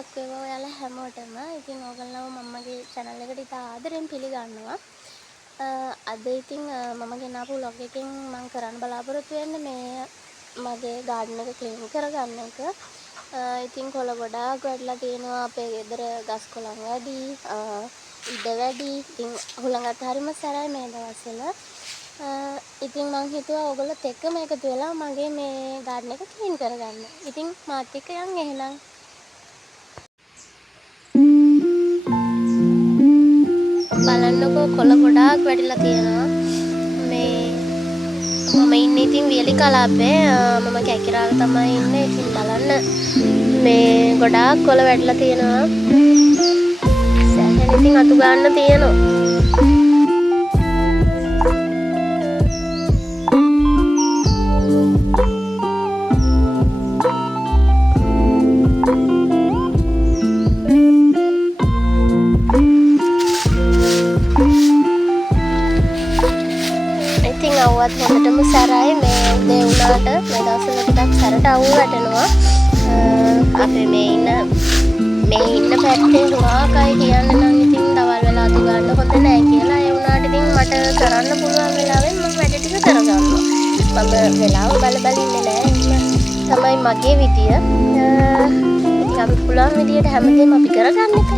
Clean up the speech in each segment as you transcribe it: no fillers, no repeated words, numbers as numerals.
එකක් වේවා ඔයාලා හැමෝටම. ඉතින් ඕගොල්ලෝ මම්මගේ channel එකට ඉතා ආදරෙන් පිළිගන්නවා. අද ඉතින් මම ගෙනාපු vlog එකෙන් මම කරන්න බලාපොරොත්තු වෙන්නේ මේ මගේ garden එක clean කරගන්න එක. ඉතින් කොළ ගොඩාක් වැටලා තියෙනවා. අපේ ගෙදර ගස් කොළන් වැඩි, ඉඩ වැඩි. ඉතින් හුළඟත් හරිම සැරයි මේ දවස්වල. ඉතින් මං හිතුවා ඔයගොල්ලොත් එක්කම එකතු වෙලා මගේ මේ garden එක clean කරගන්න. ඉතින් මාත් එක්ක යන් එහෙනම්. බලන්නකෝ කොළ ගොඩාක් වැටිලා තියෙනවා. මේ මම ඉන්නේ ඉතින් වියලි කලාපේ. මම කැකිරාල තමයි ඉන්නේ. ඉතින් බලන්න මේ ගොඩාක් කොළ වැටිලා තියෙනවා. සෑහෙන ඉතින් අතු ගන්න තියෙනවා. අවුවත් හොඳටම සැරයි මේ උදේ වුණාට මේ දවස්වල ටිකක් සැරට අවුව වැටෙනවා. අපේ මේ ඉන්න පැත්තේ හුඟාකයි කියන්න නම් ඉතින් දවල් වෙලා අතු ගන්න හොඳ නැහැ කියලා. ඒ වුණාට ඉතින් මට කරන්න පුළුවන් වෙලාවෙන් මම වැඩ ටික කරගන්නවා. මම වෙලාව බල ඉන්නේ නැහැ. තමයි මගේ විදිය. ඉතින් අපි පුළුවන් විදියට හැමදේම අපි කරගන්න එක.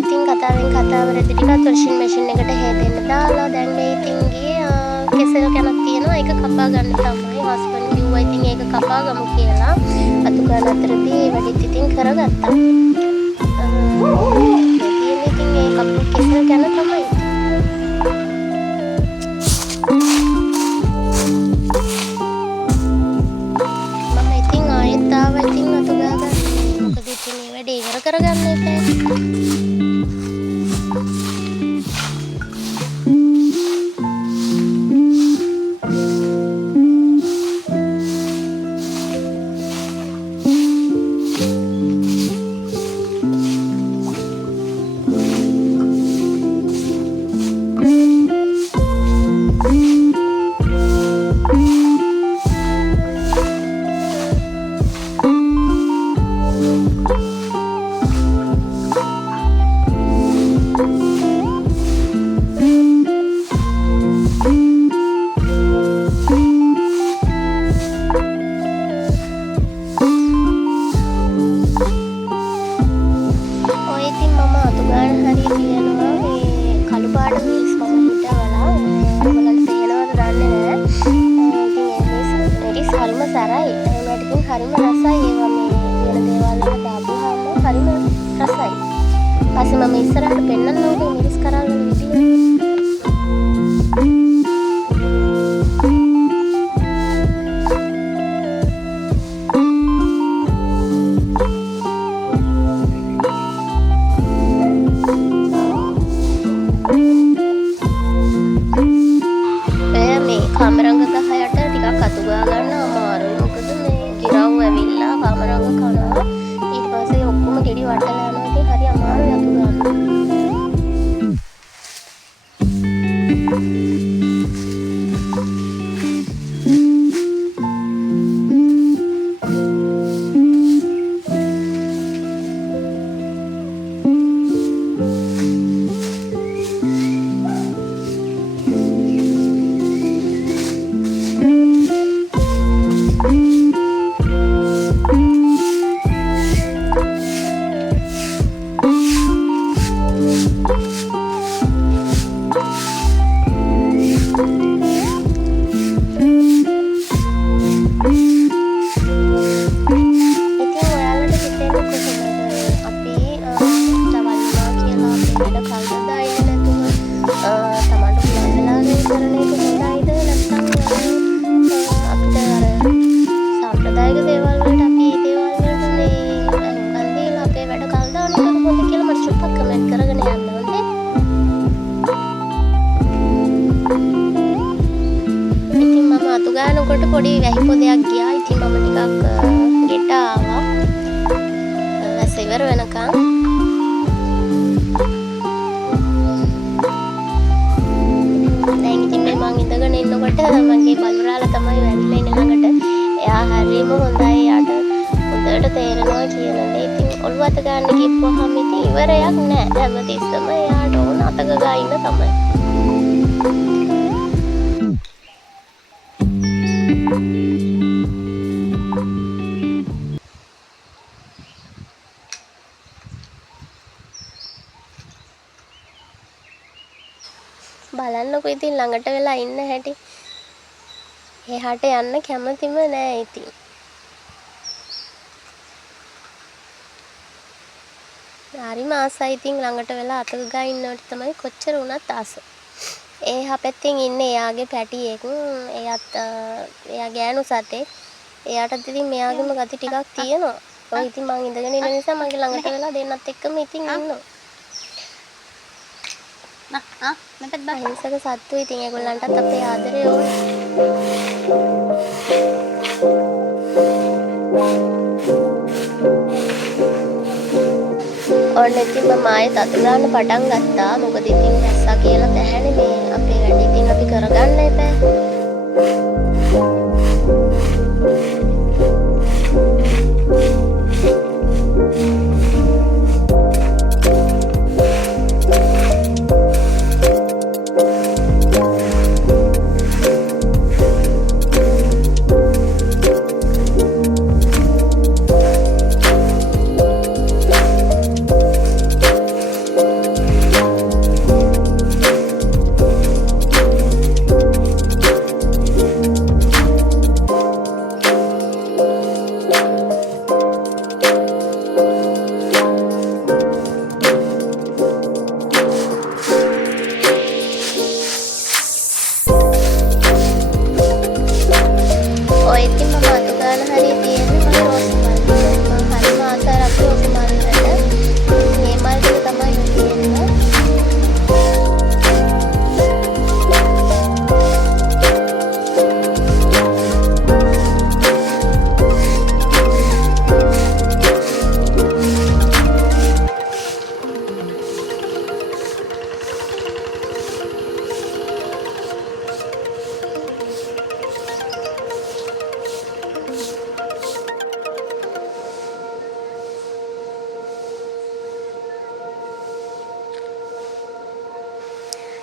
ඉතින් කතාවෙන් කතාවරදී ටිකක් වොෂින් මැෂින් එකට හේදෙන්න දාලා දැන් මේ ඉතින් ගියේ කෙසෙල් කනක් තියෙනවා. ඒක කපා ගන්න තමයි හස්බන්ඩ් කිව්වා. ඉතින් ඒක කපා ගමු කියලා අතු ගන්න අතරදී වැඩිත් ඉතින් කරගත්තා. ඉතින් ඒ කපු කෙසෙල් කන තමයි. මම ඉතින් ආයෙත් ආවා ඉතින් අතු ගාගන්න. මොකද ඉතින් මේ වැඩේ ඉවර කරගන්න එපා. හරිම රසයි ඒවා මේ වෙන දේවල් වල දාපුවාම හරිම රසයි. ඊපස්සේ මම ඉස්සරහට පෙන්නන්න ඕනේ මිරිස් කරල් වල විදිය. මේ කාමරංග ගහයට ටිකක් අතු ගා ගන්න අමාරුයි. මොකද මේ ගිරව් ඇවිල්ලා කාමරංග කනවා. ඊට පස්සේ ඔක්කොම ගෙඩි වටලා යනවා. ඉතින් හරි අමාරුයි අතු ගන්න. ගානකොට පොඩි වැහි පොදයක් ගියා. ඉතින් මම ටිකක් ගෙට ආවා. වැස්ස ඉවර වෙනකන්. දැන් ඉතින් මේ මං ඉඳගෙන ඉන්නකොට මගේ බලුරාලා තමයි වැවිලා ඉන්නේ ළඟට. එයා හරියම හොඳයි. යාට හොඳට තේරෙනවා කියන දේ. ඉතින් ඔළුව අත ගන්න කිව්වහම ඉතින් ඉවරයක් නෑ. හැමතිස්සම එයාට ඕන අතක ගන්න තමයි. බලන්නකො ඉතින් ළඟට වෙලා ඉන්න හැටි. එහාට යන්න කැමතිම නෑ ඉතින්. හරිම ආසයි ඉතින් ළඟට වෙලා අතක ගා ඉන්නවට තමයි කොච්චර වුණත් ආස. එහා පැත්තෙන් ඉන්නේ එයාගේ පැටියෙක්. එයා ගෑනු සතෙක්. එයාටත් ඉතින් මෙයාගේම ගති ටිකක් තියෙනවා. ඔය ඉතින් මං ඉඳගෙන ඉන්න නිසා මගේ ළඟට වෙලා දෙන්නත් එක්කම ඉතින් ඉන්නවා. මෙතන අහිංසක සත්තු ඉතින් ඒගොල්ලන්ටත් අපේ ආදරේ ඕනේ. ඔන්න ඉතින් මම ආයෙත් අත ගන්න පටන් ගත්තා. මොකද ඉතින් දැස්සා කියලා බැහැනේ මේ අපේ වැඩ ඉතින් අපි කරගන්න එපා.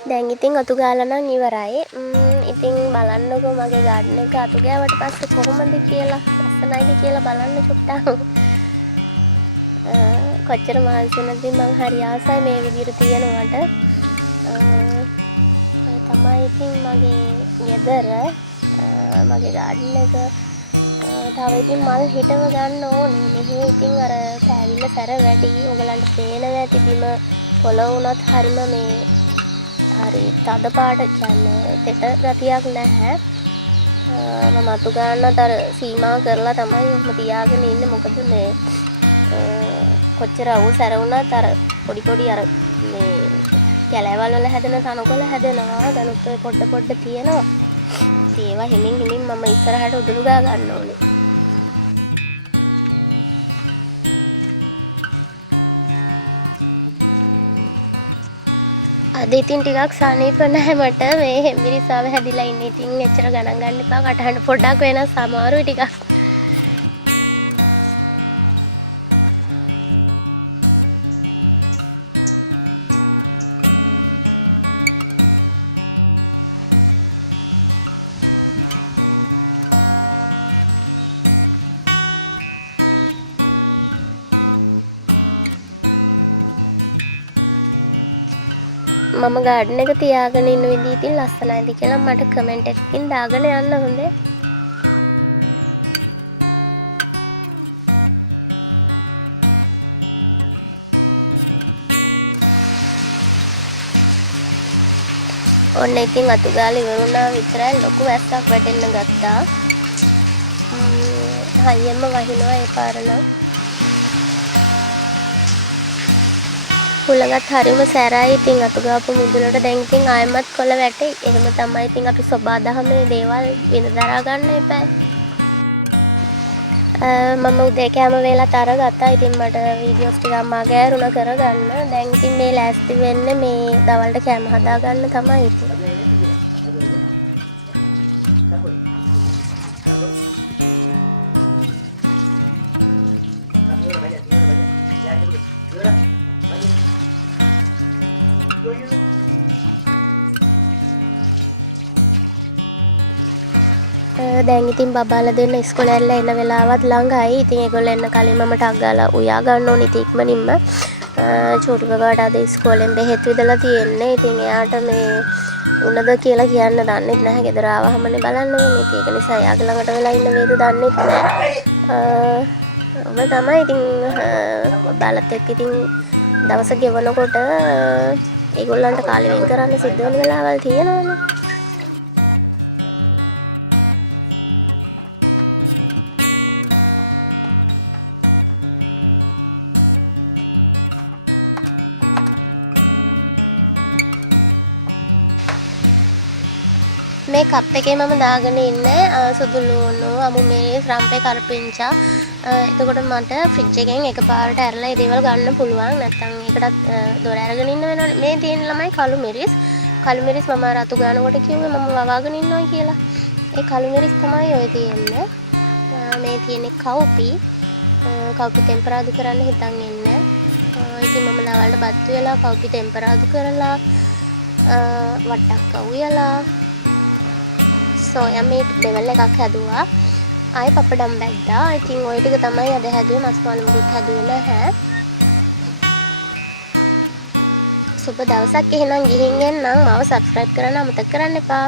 දැන් ඉතින් අතු ගාලා නම් ඉවරයි. ඉතින් බලන්නකෝ මගේ ගාඩන් එක අතු ගෑවට පස්සේ කොහොමද කියලා, ලස්සනයිද කියලා බලන්න චුට්ටක්. කොච්චර මහන්සි වුණත් මං හරි ආසයි මේ විදිහට තියනවට. තමයි ඉතින් මගේ ගෙදර මගේ ගාඩන් එක තව ඉතින් මල් හිටව ගන්න ඕනේ. මෙහි ඉතින් අර පැවිල්ල සැර වැඩි. ඔයගලන්ට පේනවා ඇති බිම පොළොව උනත් හරිම මේ හරි තද පාට කියන්නේ තෙත ගතියක් නැහැ. මම අතු ගන්නත් අර සීමා කරලා තමයි මම තියාගෙන ඉන්නේ. මොකද මේ කොච්චර අවු සැර වුණත් අර පොඩි අර මේ කැලෑවල් වල හැදෙන තනකොළ හැදෙනවා. දැනුත් ඔය පොඩ තියෙනවා. ඒවා හිමින් මම ඉස්සරහට උදුළු ගා ගන්න ඕනේ. අද ඉතින් ටිකක් සනීප නැහැ මට. මේ හෙම්බිරිස්සාව හැදිලා ඉන්නේ. ඉතින් එච්චර ගණන් ගන්න එපා. කටහඬ පොඩ්ඩක් වෙනස් අමාරුයි ටිකක්. මම ගාඩන් එක තියාගෙන ඉන්න විදිහ ඉතින් ලස්සනයිද කියලා මට කමෙන්ට් එකකින් දාගෙන යන්න හොඳේ. ඔන්න ඉතින් අතු ගාලා ඉවරුණා විතරයි ලොකු වැස්සක් වැටෙන්න ගත්තා. හයියෙන්ම වහිනවා ඒ පාරනම්. හුලඟත් හරිම සැරයි. ඉතින් අතු ගාපු මුදුලට දැන් ඉතින් ආයෙමත් කොළ වැටේ. එහෙම තමයි ඉතින් අපි සබාදහමේ දේවල් වෙන දරා ගන්න එපා. මම උදේ කෑම වේලත් අරගත්තා. ඉතින් මට වීඩියෝස් ටිකක් මාගේ ඇරුණා කරගන්න. දැන් ඉතින් මේ ලෑස්ති වෙන්නේ මේ දවල්ට කෑම හදා ගන්න තමයි ඉතින්. දැන් ඉතින් බබාලා දෙන්න ඉස්කෝලේ ඇවිල්ලා එන වෙලාවත් ළඟයි. ඉතින් ඒගොල්ලෝ එන්න කලින් මම ටක් ගාලා උයා ගන්න ඕනේ ඉතින් ඉක්මනින්ම. චූටි බබාට අද ඉස්කෝලෙන් බෙහෙත් විදලා තියෙන්නේ. ඉතින් එයාට මේ උනද කියලා කියන්න දන්නෙත් නැහැ. ගෙදර ආවහමනේ බලන්න වෙන්නේ. ඉතින් ඒක නිසා එයාගේ ළඟට වෙලා ඉන්න වේද දන්නෙත් නැහැ. ඔබ තමයි ඉතින් බබාලත් එක්ක ඉතින් දවස ගෙවනකොට ඒගොල්ලන්ට කාලෙ වෙන් කරන්න සිද්ධ වෙන වෙලාවල් තියෙනවානේ. මේ කප් එකේ මම දාගෙන ඉන්නේ සුදු ලුණු, අමු මිරිස්, රම්පේ කරපිංචා. එතකොට මට ෆ්‍රිජ් එකෙන් එකපාරට ඇරලා මේ දේවල් ගන්න පුළුවන්. නැත්තම් ඒකටත් දොර අරගෙන ඉන්න වෙනවනේ. මේ තියෙන ළමයි කළු මිරිස්. කළු මිරිස් මම අර අතු ගන්නකොට කිව්වේ මම වවාගෙන ඉන්නවා කියලා. ඒ කළු මිරිස් තමයි ඔය තියෙන්නේ. මේ තියෙන්නේ කව්පි. කව්පි ටෙම්පරාදු කරන්න හිතන් ඉන්නේ. ඉතින් මම දවල්ට බත් වෙලා කව්පි ටෙම්පරාදු කරලා වට්ටක්ක උයලා සෝයා මීට් දෙවල් එකක් හැදුවා. ආයෙ පපඩම් බැද්දා. ඉතින් ওই ටික තමයි අද හැදුවේ. මස් මාළු මුකුත් හැදුවේ නැහැ. සුබ දවසක් එහෙනම් ගිහින් එන්නම්. මාව සබ්ස්ක්‍රයිබ් කරන්න අමතක කරන්න එපා.